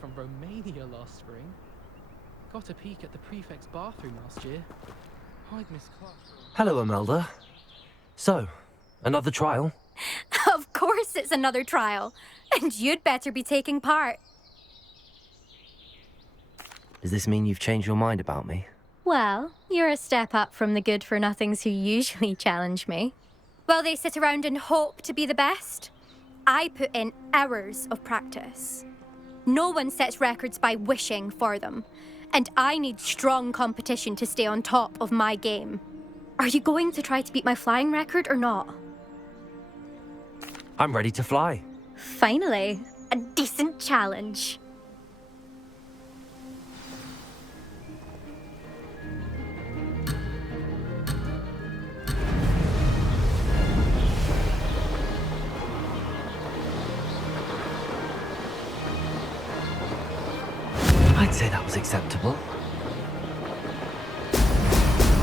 from Romania last spring. Got a peek at the prefect's bathroom last year. I'd miss class. Hello, Imelda. So, another trial? Of course it's another trial. And you'd better be taking part. Does this mean you've changed your mind about me? Well, you're a step up from the good-for-nothings who usually challenge me. While they sit around and hope to be the best, I put in hours of practice. No one sets records by wishing for them, and I need strong competition to stay on top of my game. Are you going to try to beat my flying record or not? I'm ready to fly. Finally, a decent challenge. I'd say that was acceptable.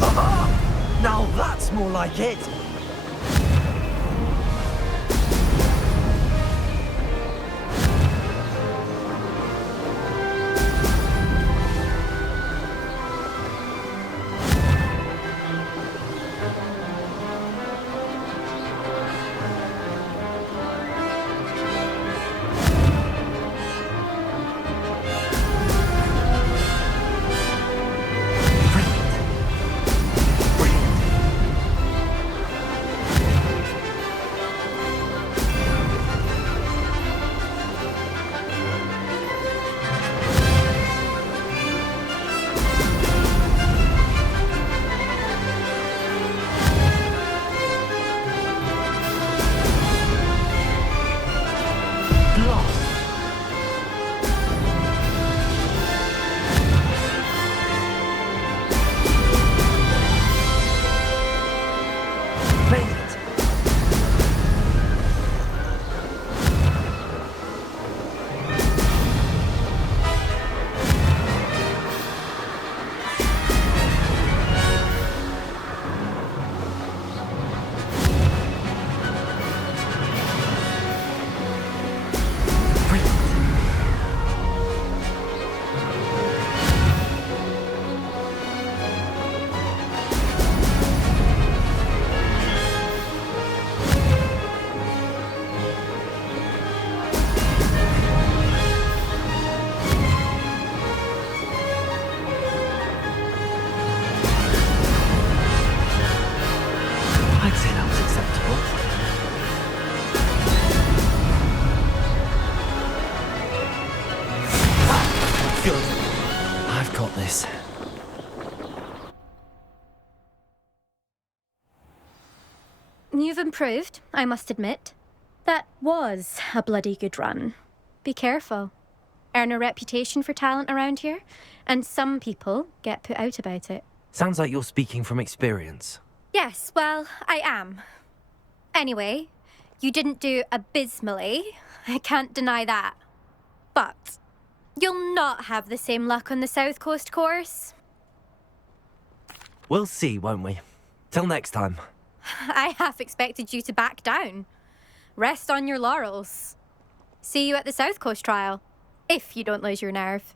Aha! Now that's more like it! You've improved, I must admit. That was a bloody good run. Be careful. Earn a reputation for talent around here, and some people get put out about it. Sounds like you're speaking from experience. Yes, well, I am. Anyway, you didn't do abysmally. I can't deny that. But you'll not have the same luck on the South Coast course. We'll see, won't we? Till next time. I half expected you to back down. Rest on your laurels. See you at the South Coast trial, if you don't lose your nerve.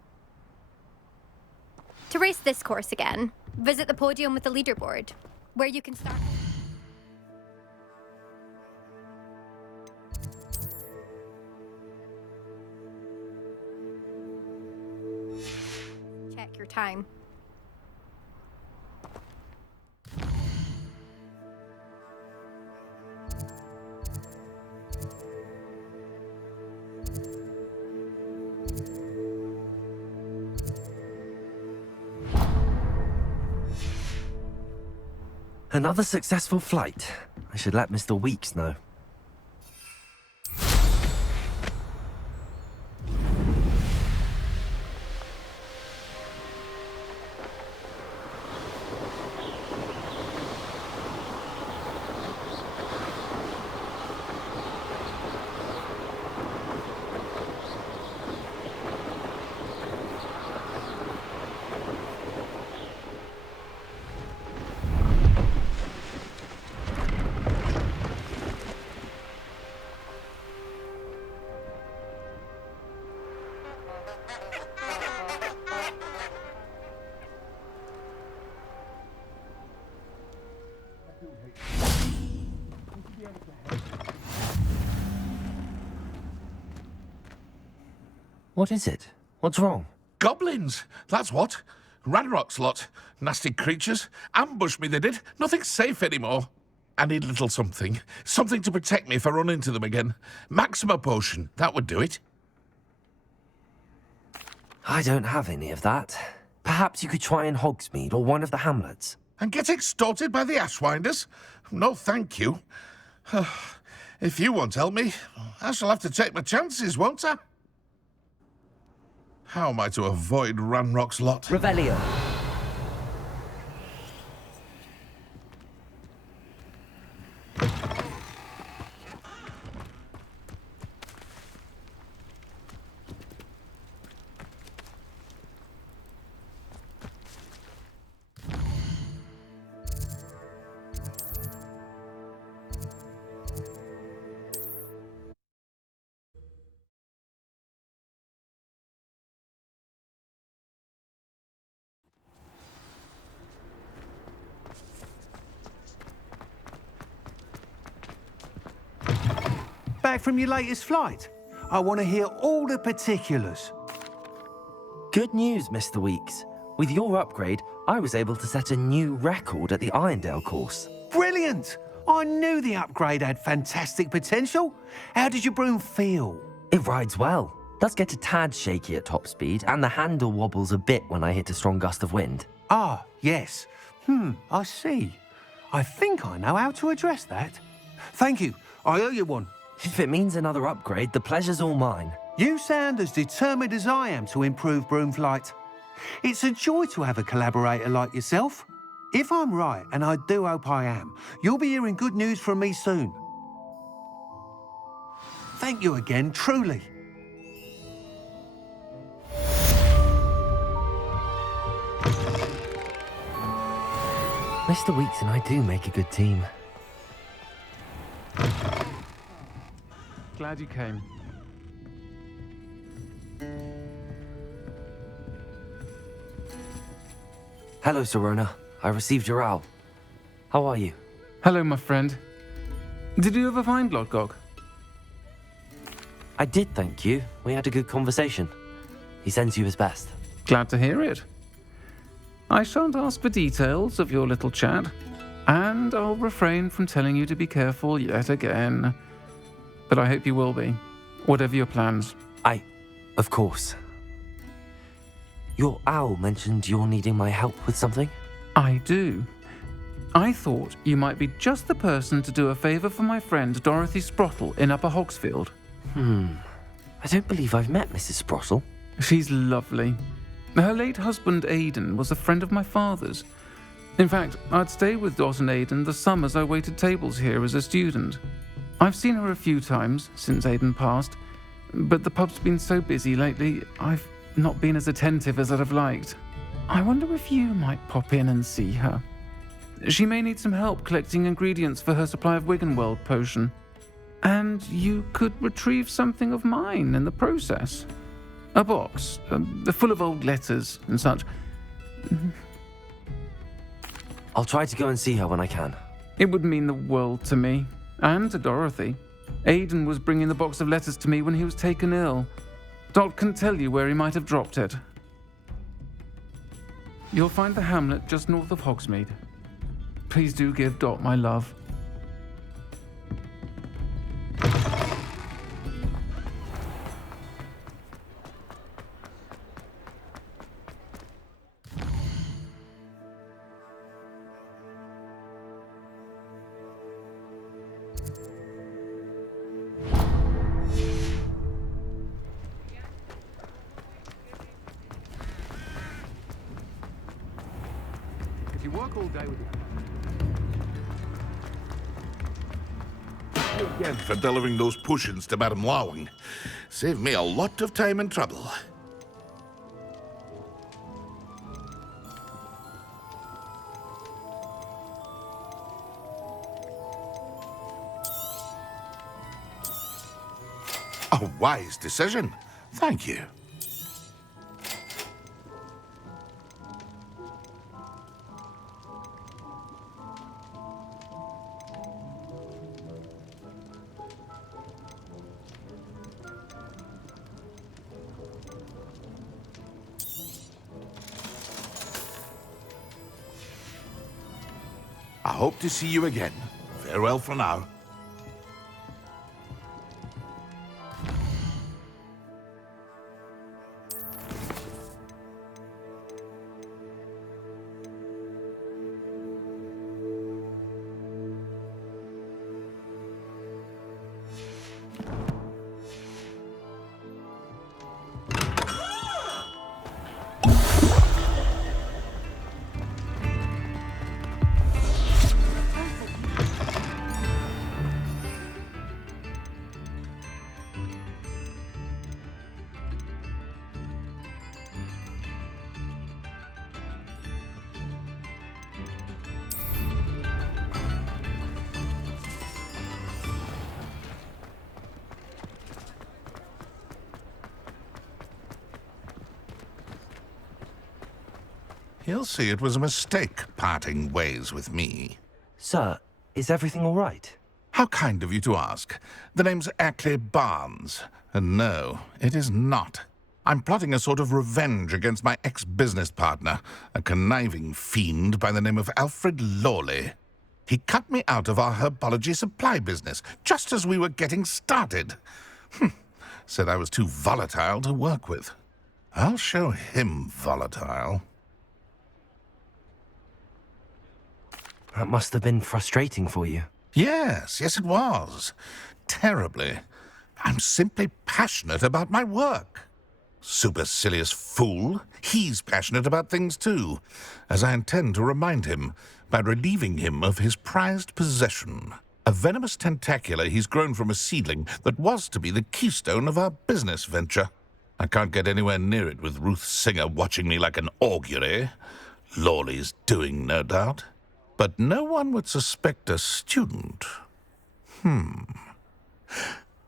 To race this course again, visit the podium with the leaderboard, where you can start... Check your time. Another successful flight. I should let Mr. Weeks know. What is it? What's wrong? Goblins, that's what. Ranrock's lot. Nasty creatures. Ambushed me, they did. Nothing's safe anymore. I need a little something. Something to protect me if I run into them again. Maxima potion, that would do it. I don't have any of that. Perhaps you could try in Hogsmeade or one of the hamlets. And get extorted by the Ashwinders? No, thank you. If you won't help me, I shall have to take my chances, won't I? How am I to avoid Ranrock's lot? Revelio. Back from your latest flight? I want to hear all the particulars. Good news, Mr. Weeks. With your upgrade, I was able to set a new record at the Irondale course. Brilliant! I knew the upgrade had fantastic potential. How did your broom feel? It rides well. Does get a tad shaky at top speed, and the handle wobbles a bit when I hit a strong gust of wind. Ah, yes. I see. I think I know how to address that. Thank you. I owe you one. If it means another upgrade, the pleasure's all mine. You sound as determined as I am to improve broom flight. It's a joy to have a collaborator like yourself. If I'm right, and I do hope I am, you'll be hearing good news from me soon. Thank you again, truly. Mr. Weeks and I do make a good team. Glad you came. Hello, Serona. I received your owl. How are you? Hello, my friend. Did you ever find Lodgok? I did, thank you. We had a good conversation. He sends you his best. Glad to hear it. I shan't ask for details of your little chat, and I'll refrain from telling you to be careful yet again. But I hope you will be, whatever your plans. Of course. Your owl mentioned you're needing my help with something? I do. I thought you might be just the person to do a favour for my friend Dorothy Sprottle in Upper Hogsfield. I don't believe I've met Mrs. Sprottle. She's lovely. Her late husband Aidan was a friend of my father's. In fact, I'd stay with Dot and Aidan the summers I waited tables here as a student. I've seen her a few times since Aidan passed, but the pub's been so busy lately, I've not been as attentive as I'd have liked. I wonder if you might pop in and see her. She may need some help collecting ingredients for her supply of Wiggenweld potion. And you could retrieve something of mine in the process. A box, full of old letters and such. I'll try to go and see her when I can. It would mean the world to me, and to Dorothy. Aidan was bringing the box of letters to me when he was taken ill. Dot can tell you where he might have dropped it. You'll find the hamlet just north of Hogsmeade. Please do give Dot my love. If you work all day with Again for delivering those potions to Madame Lawing. Saved me a lot of time and trouble. A wise decision. Thank you. hope to see you again. Farewell for now. He'll see it was a mistake parting ways with me. Sir, is everything all right? How kind of you to ask. The name's Ackley Barnes. And no, it is not. I'm plotting a sort of revenge against my ex-business partner, a conniving fiend by the name of Alfred Lawley. He cut me out of our herbology supply business, just as we were getting started. Said I was too volatile to work with. I'll show him volatile. That must have been frustrating for you. Yes, it was. Terribly. I'm simply passionate about my work. Supercilious fool. He's passionate about things too, as I intend to remind him by relieving him of his prized possession. A venomous tentacular he's grown from a seedling that was to be the keystone of our business venture. I can't get anywhere near it with Ruth Singer watching me like an augury. Lawley's doing, no doubt. But no one would suspect a student.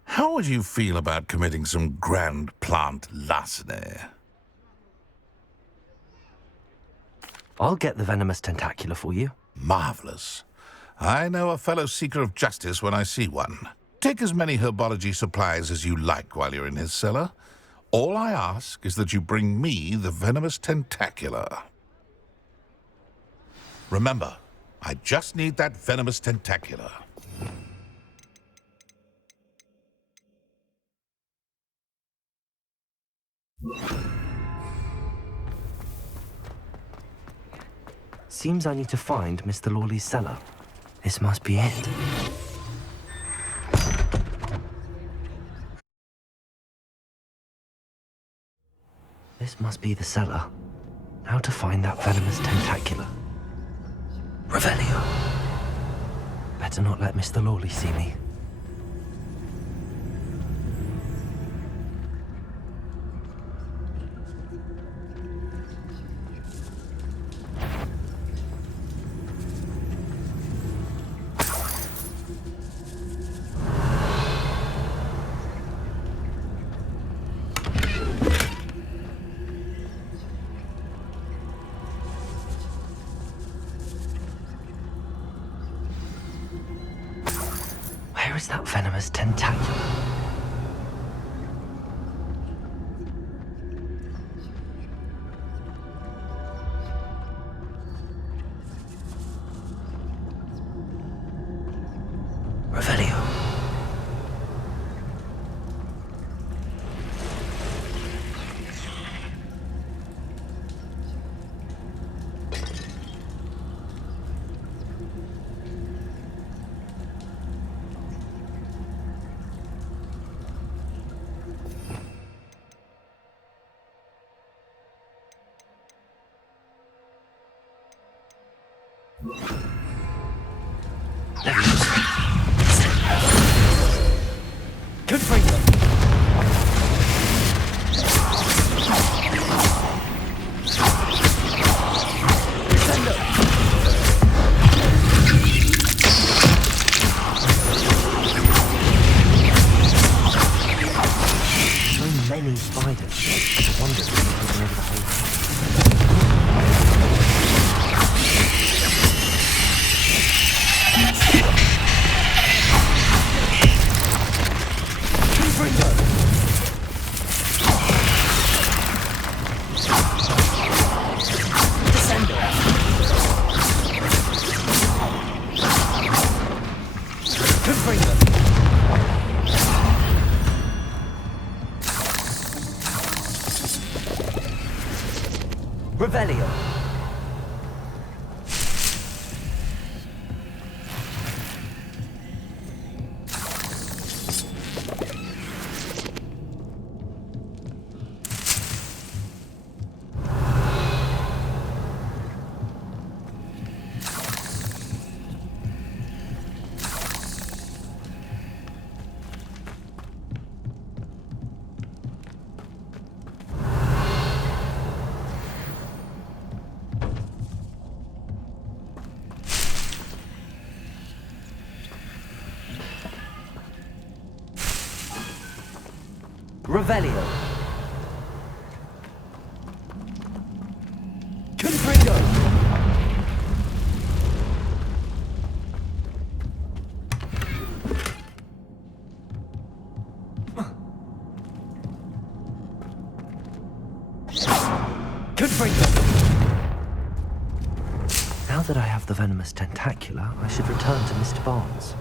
How would you feel about committing some grand plant larceny? I'll get the venomous tentacular for you. Marvelous. I know a fellow seeker of justice when I see one. Take as many herbology supplies as you like while you're in his cellar. All I ask is that you bring me the venomous tentacular. Remember, I just need that venomous tentacular. Seems I need to find Mr. Lawley's cellar. This must be it. This must be the cellar. How to find that venomous tentacular? Revelio. Better not let Mr. Lawley see me. Where is that venomous tentacular? Revelio. Good for you. So many spiders. I wonder if they're taking over the whole thing. Revelio. Revelio. Confringo. Confringo. Now that I have the venomous tentacula, I should return to Mr. Barnes.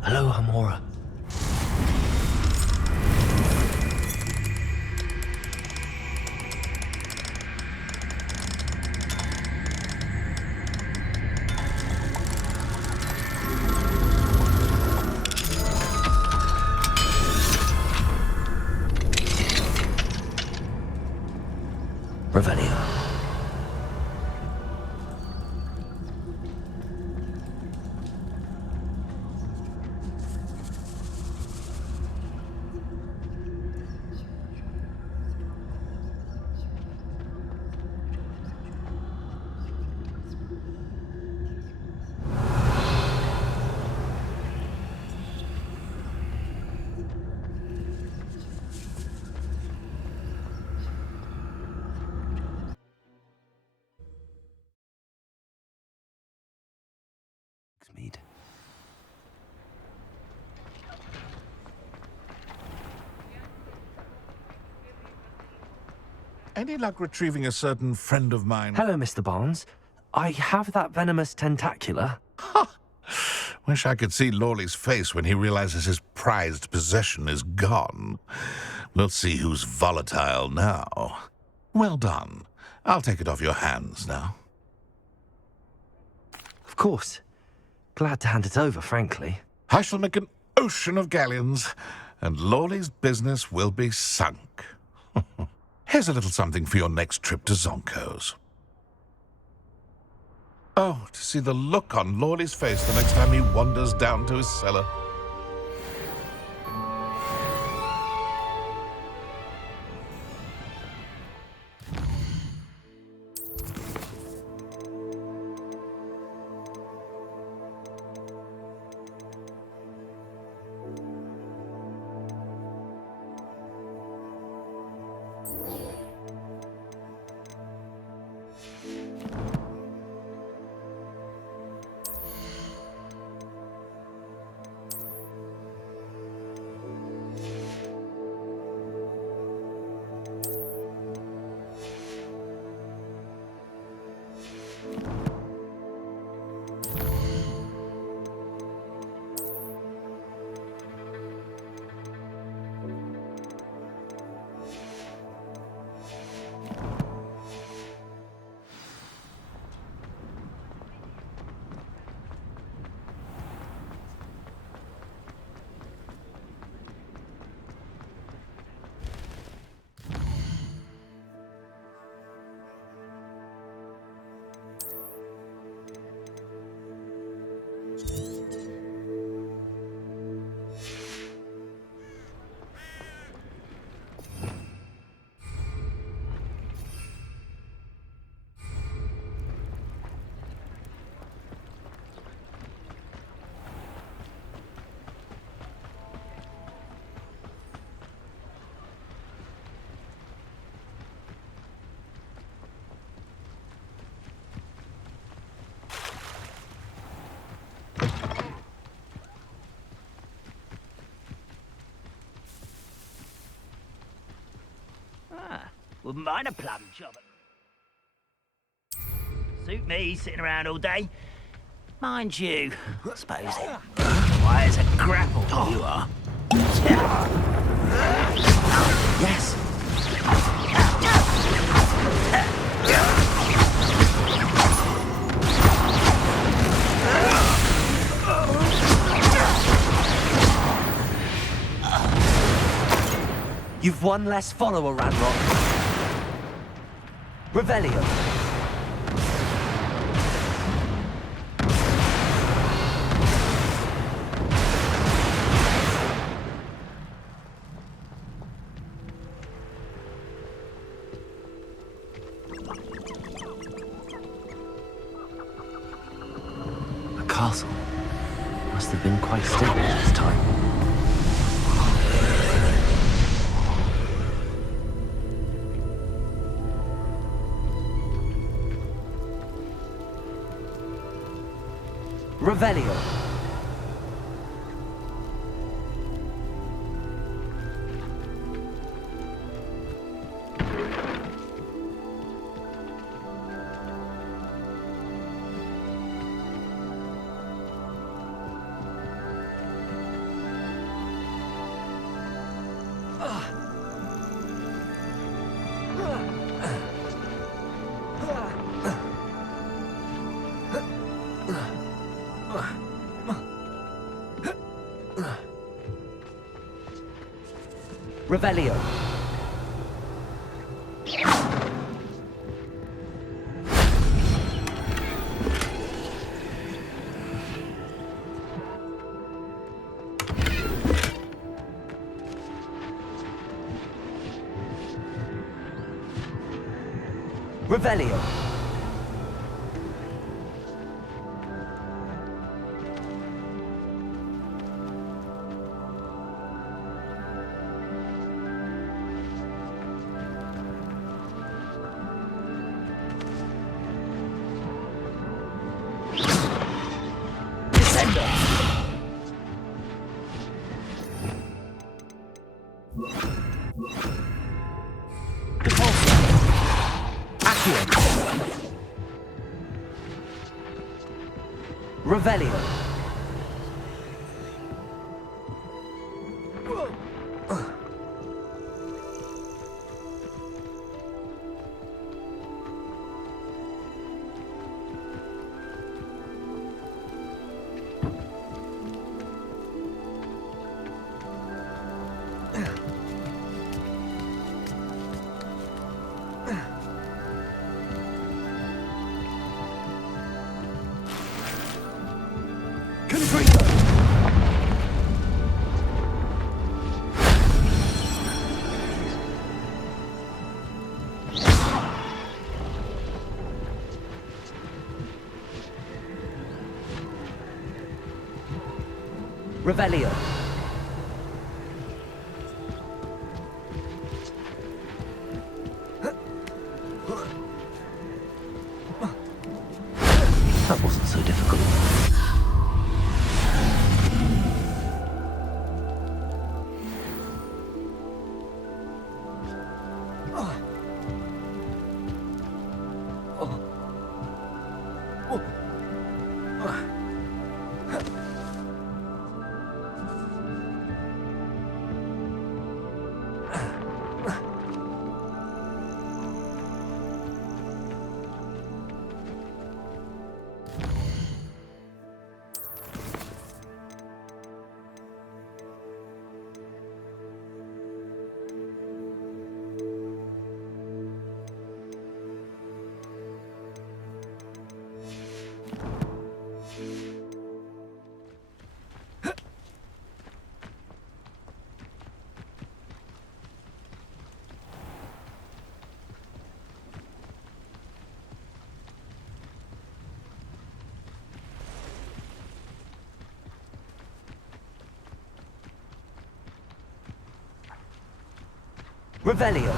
Hello, Hamora. Revelio. Hogsmeade. Any luck retrieving a certain friend of mine? Hello, Mr. Barnes. I have that venomous tentacula. Wish I could see Lawley's face when he realizes his prized possession is gone. We'll see who's volatile now. Well done. I'll take it off your hands now. Of course. Glad to hand it over, frankly. I shall make an ocean of galleons, and Lawley's business will be sunk. Here's a little something for your next trip to Zonko's. Oh, to see the look on Lawley's face the next time he wanders down to his cellar. Wouldn't mind a plum job. Suit me, sitting around all day. Mind you, I suppose it. Why, it's a grapple you are. Yes. You've one less follower, Ranrock. Revelio. The castle must have been quite stable this time. Revelio. Revelio. Revelio. Revelio. Revelio. That wasn't so difficult. Revelio.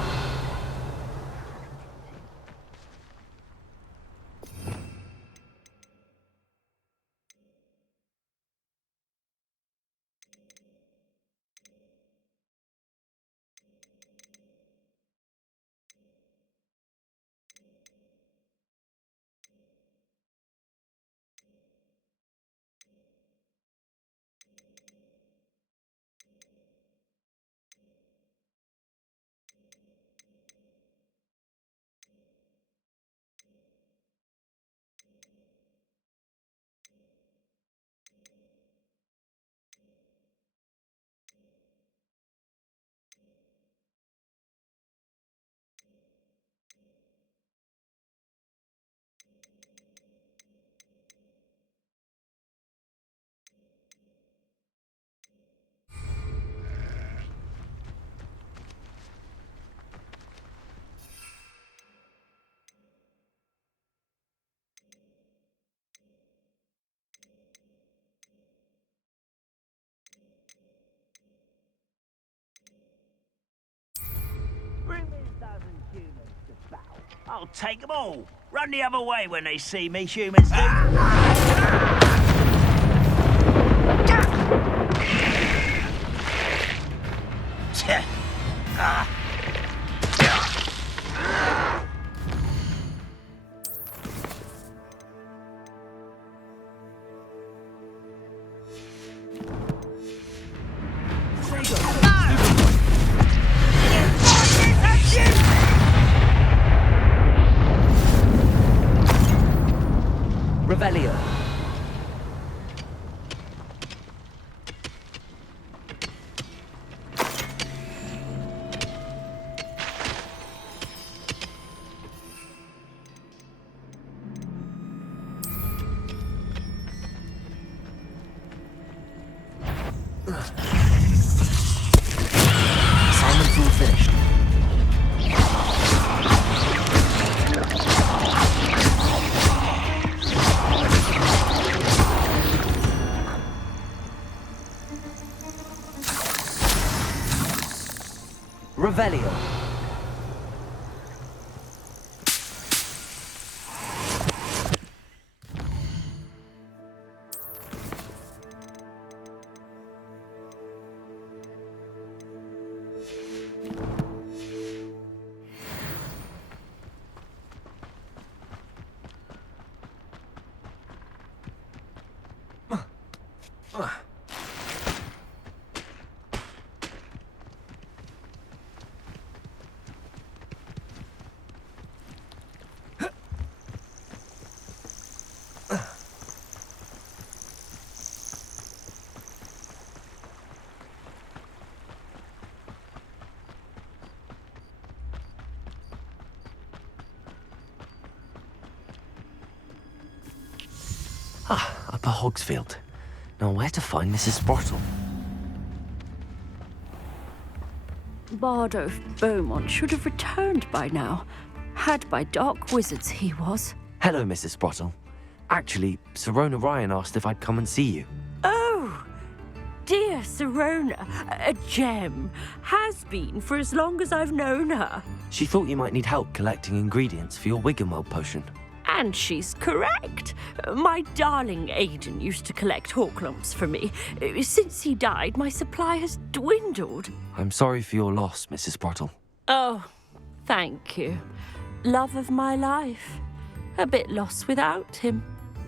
I'll take them all. Run the other way when they see me, humans do. Revelio. Assignment's all finished. Revelio. Upper Hogsfield. Now where to find Mrs. Sprottle? Bardolph Beaumont should have returned by now. Had by dark wizards he was. Hello, Mrs. Sprottle. Actually, Sirona Ryan asked if I'd come and see you. Oh, dear Sirona, a gem. Has been for as long as I've known her. She thought you might need help collecting ingredients for your Wiggenweld potion. And she's correct. My darling Aidan used to collect Horklumps for me. Since he died, my supply has dwindled. I'm sorry for your loss, Mrs. Sprottle. Oh, thank you. Love of my life. A bit lost without him.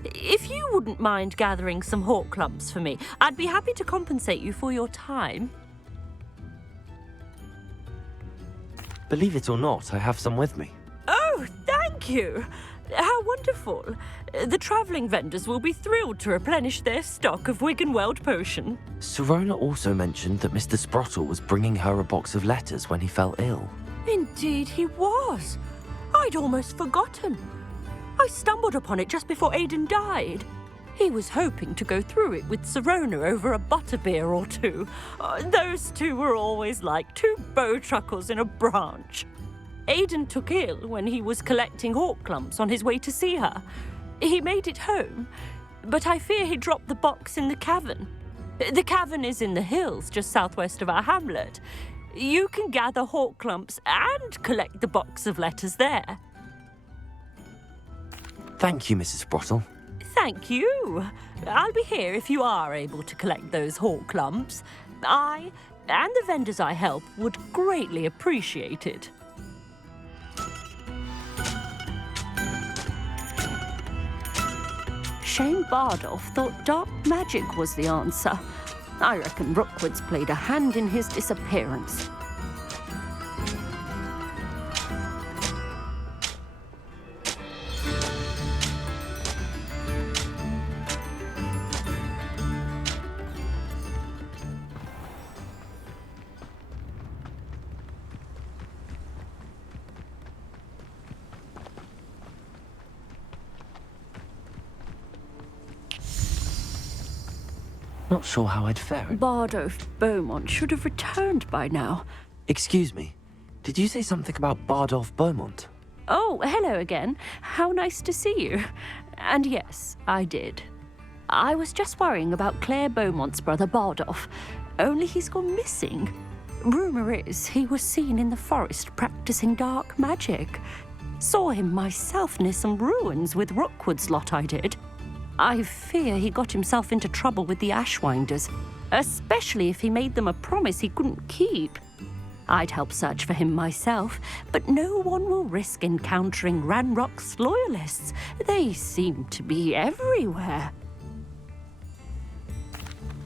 If you wouldn't mind gathering some Horklumps for me, I'd be happy to compensate you for your time. Believe it or not, I have some with me. Oh, thank you. How wonderful. The travelling vendors will be thrilled to replenish their stock of Wiggenweld potion. Sirona also mentioned that Mr. Sprottle was bringing her a box of letters when he fell ill. Indeed he was. I'd almost forgotten. I stumbled upon it just before Aidan died. He was hoping to go through it with Sirona over a butterbeer or two. Those two were always like two bowtruckles in a branch. Aidan took ill when he was collecting Horklumps on his way to see her. He made it home, but I fear he dropped the box in the cavern. The cavern is in the hills just southwest of our hamlet. You can gather Horklumps and collect the box of letters there. Thank you, Mrs. Sprottle. Thank you. I'll be here if you are able to collect those Horklumps. I and the vendors I help would greatly appreciate it. Shane Bardolph thought dark magic was the answer. I reckon Rookwood's played a hand in his disappearance. Not sure how I'd fare. Bardolph Beaumont should have returned by now. Excuse me, did you say something about Bardolph Beaumont? Oh, hello again. How nice to see you. And yes, I did. I was just worrying about Claire Beaumont's brother Bardolph, only he's gone missing. Rumour is he was seen in the forest practicing dark magic. Saw him myself near some ruins with Rookwood's lot, I did. I fear he got himself into trouble with the Ashwinders, especially if he made them a promise he couldn't keep. I'd help search for him myself, but no one will risk encountering Ranrock's loyalists. They seem to be everywhere.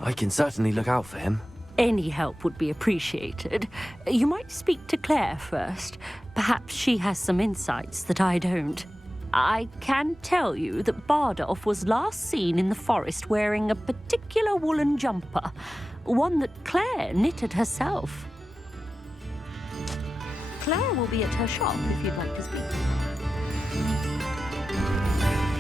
I can certainly look out for him. Any help would be appreciated. You might speak to Claire first. Perhaps she has some insights that I don't. I can tell you that Bardolph was last seen in the forest wearing a particular woolen jumper, one that Claire knitted herself. Claire will be at her shop if you'd like to speak.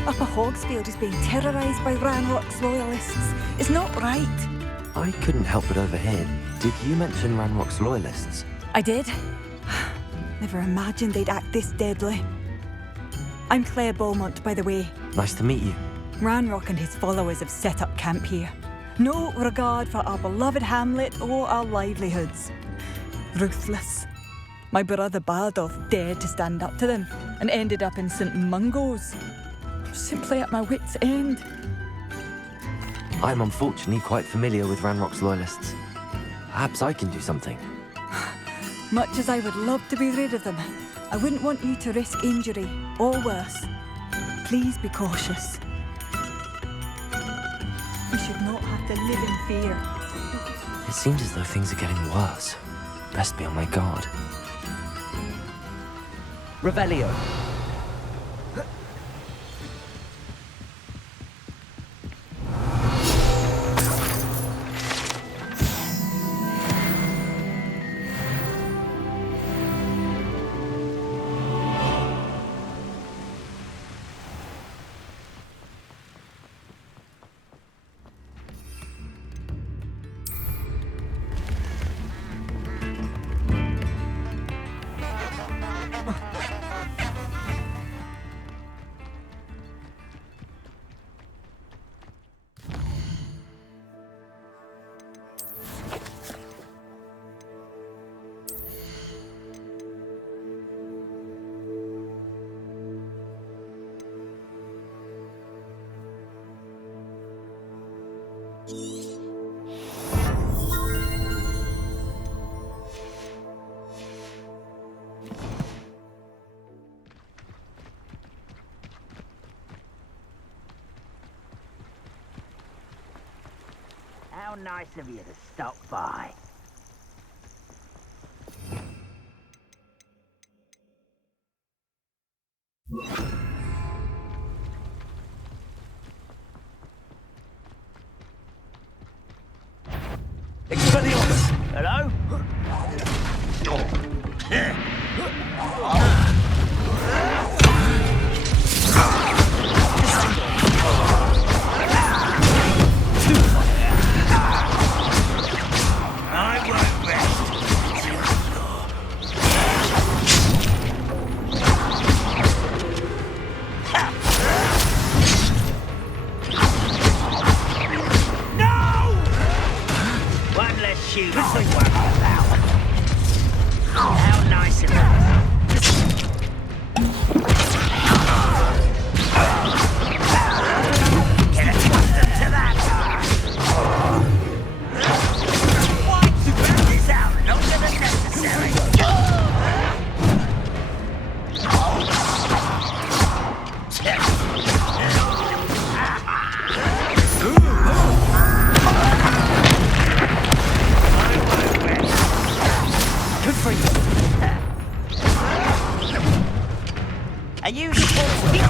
Upper Hogsfield is being terrorised by Ranrock's loyalists. It's not right. I couldn't help but overhear. Did you mention Ranrock's loyalists? I did. Never imagined they'd act this deadly. I'm Claire Beaumont, by the way. Nice to meet you. Ranrock and his followers have set up camp here. No regard for our beloved hamlet or our livelihoods. Ruthless. My brother Bardolph dared to stand up to them and ended up in St. Mungo's. Simply at my wit's end. I'm unfortunately quite familiar with Ranrock's loyalists. Perhaps I can do something. Much as I would love to be rid of them, I wouldn't want you to risk injury or worse. Please be cautious. You should not have to live in fear. It seems as though things are getting worse. Best be on my guard. Revelio. How nice of you to stop by. Hello? How nice of you. Get accustomed to that. This out longer than necessary. Are you supposed to be?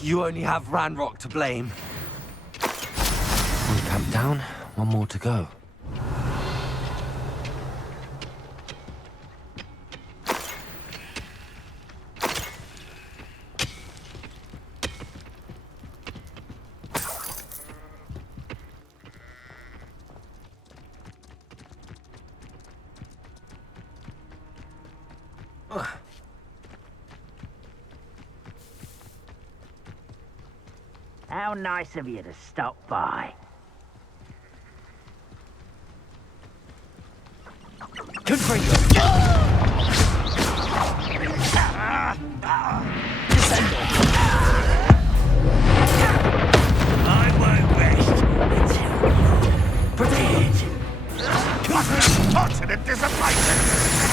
You only have Ranrock to blame. One camp down, one more to go. How nice of you to stop by. I won't rest until you're dead. What a disappointment!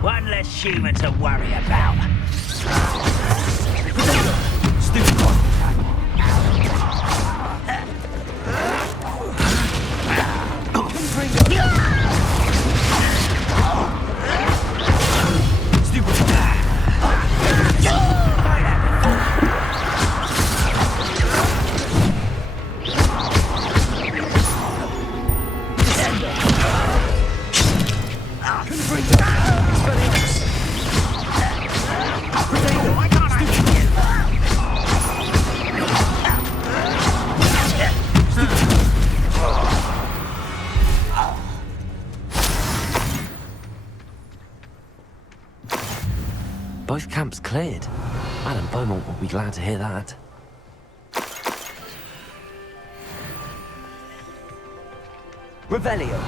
One less human to worry about. Both camps cleared. Madam Beaumont will be glad to hear that. Revelio.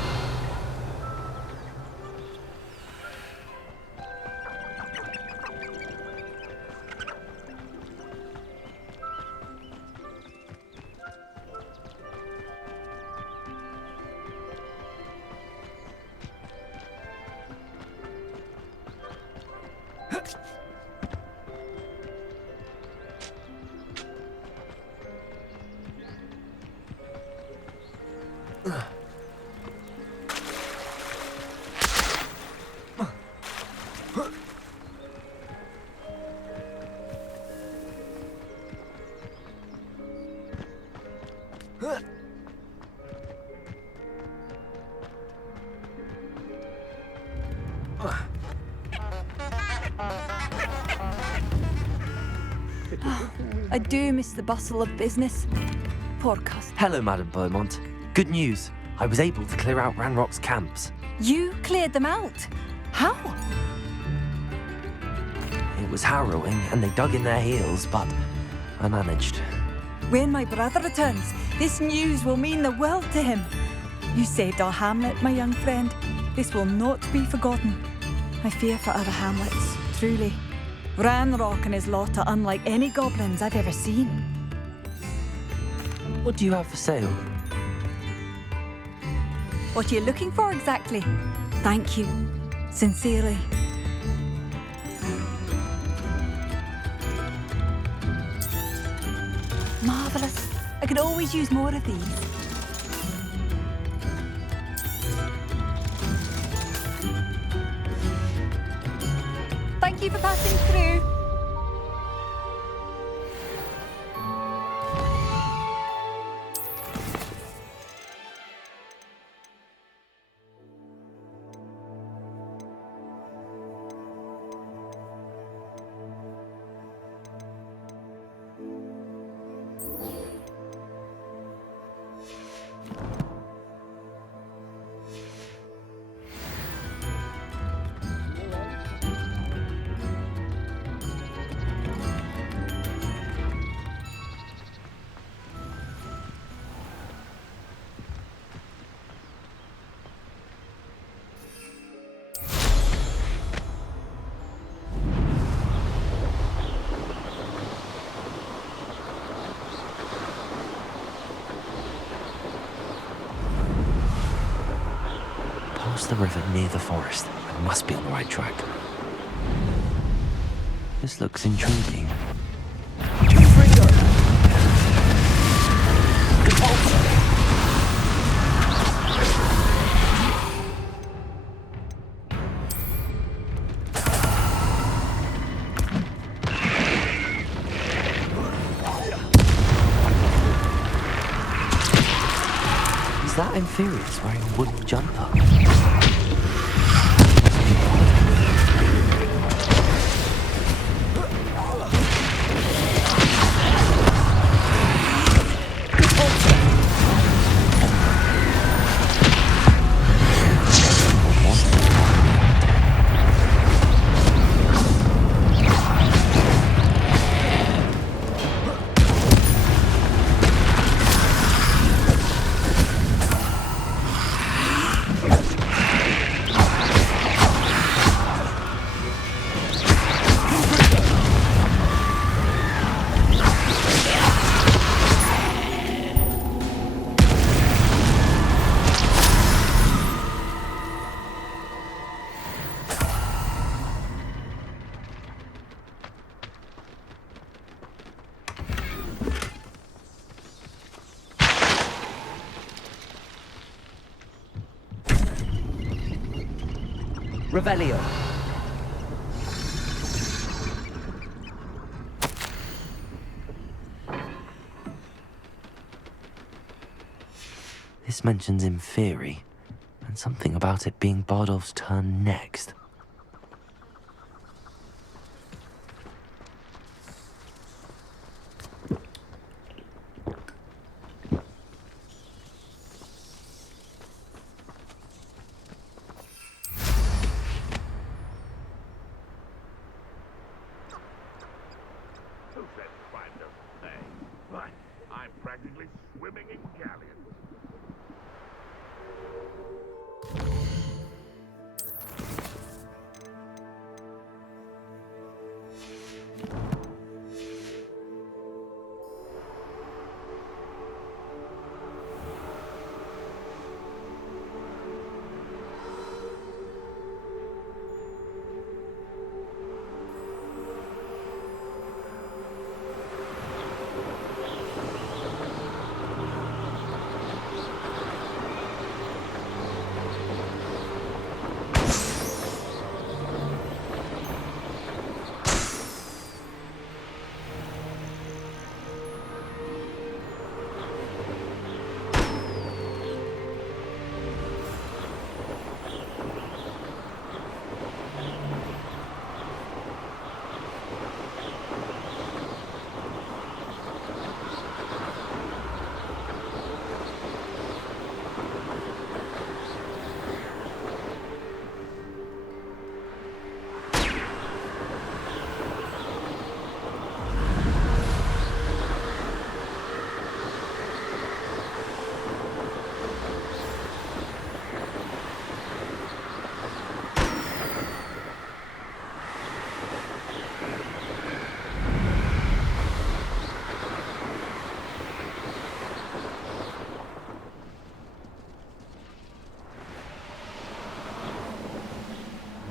I do miss the bustle of business. Poor customer. Hello, Madam Beaumont. Good news. I was able to clear out Ranrock's camps. You cleared them out? How? It was harrowing, and they dug in their heels, but I managed. When my brother returns, this news will mean the world to him. You saved our hamlet, my young friend. This will not be forgotten. I fear for other hamlets, truly. Ranrock and his lot are unlike any goblins I've ever seen. What do you have for sale? What are you looking for exactly? Thank you. Sincerely. Marvellous. I could always use more of these. Thank you for passing through. Past the river near the forest, and must be on the right track. This looks intriguing. Is that Inferius wearing a wooden jumper? Revelio. This mentions Inferi, and something about it being Bardolph's turn next. I'm practically swimming in galleons.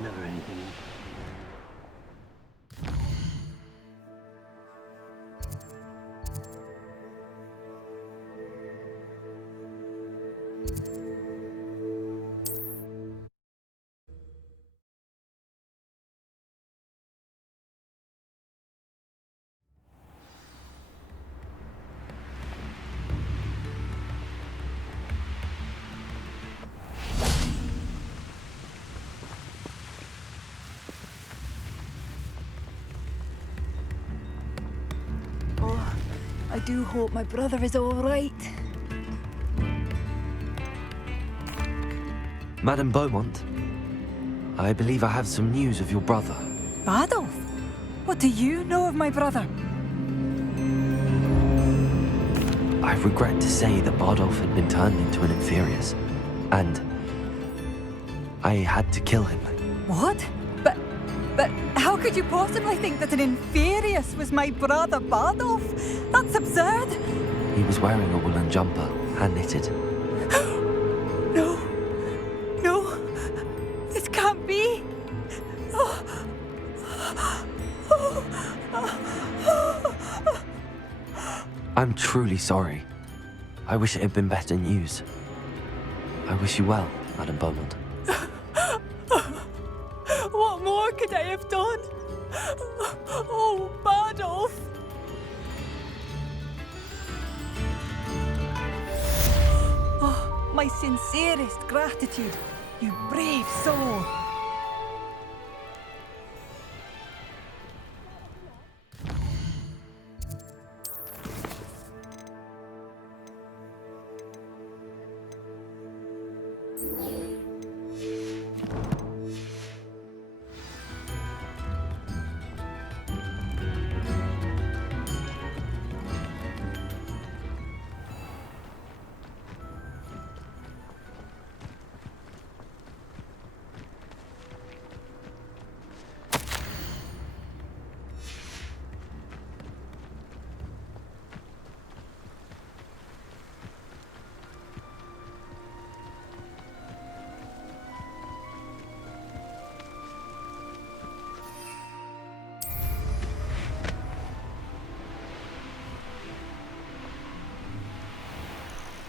Never anything. Oh, I do hope my brother is all right. Madame Beaumont, I believe I have some news of your brother. Bardolph? What do you know of my brother? I regret to say that Bardolph had been turned into an Inferius, and I had to kill him. What? But how could you possibly think that an Inferius was my brother Bardolph? That's absurd! He was wearing a woolen jumper, hand-knitted. No. No. This can't be. I'm truly sorry. I wish it had been better news. I wish you well, Madam Beaumont. What more could I have done? Oh, Badolf! Oh, my sincerest gratitude, you brave soul.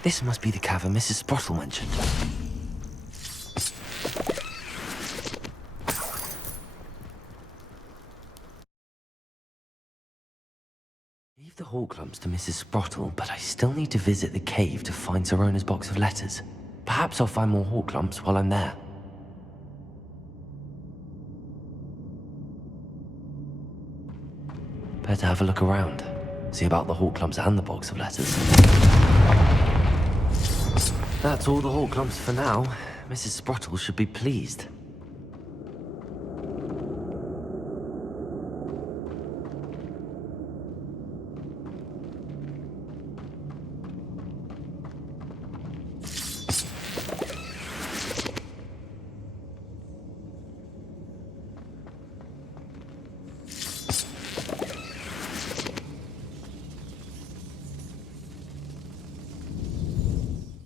This must be the cavern Mrs. Sprottle mentioned. Leave the hawk lumps to Mrs. Sprottle, but I still need to visit the cave to find Sirona's box of letters. Perhaps I'll find more hawk lumps while I'm there. Better have a look around. See about the hawk lumps and the box of letters. That's all the hawk lumps for now. Mrs. Sprottle should be pleased.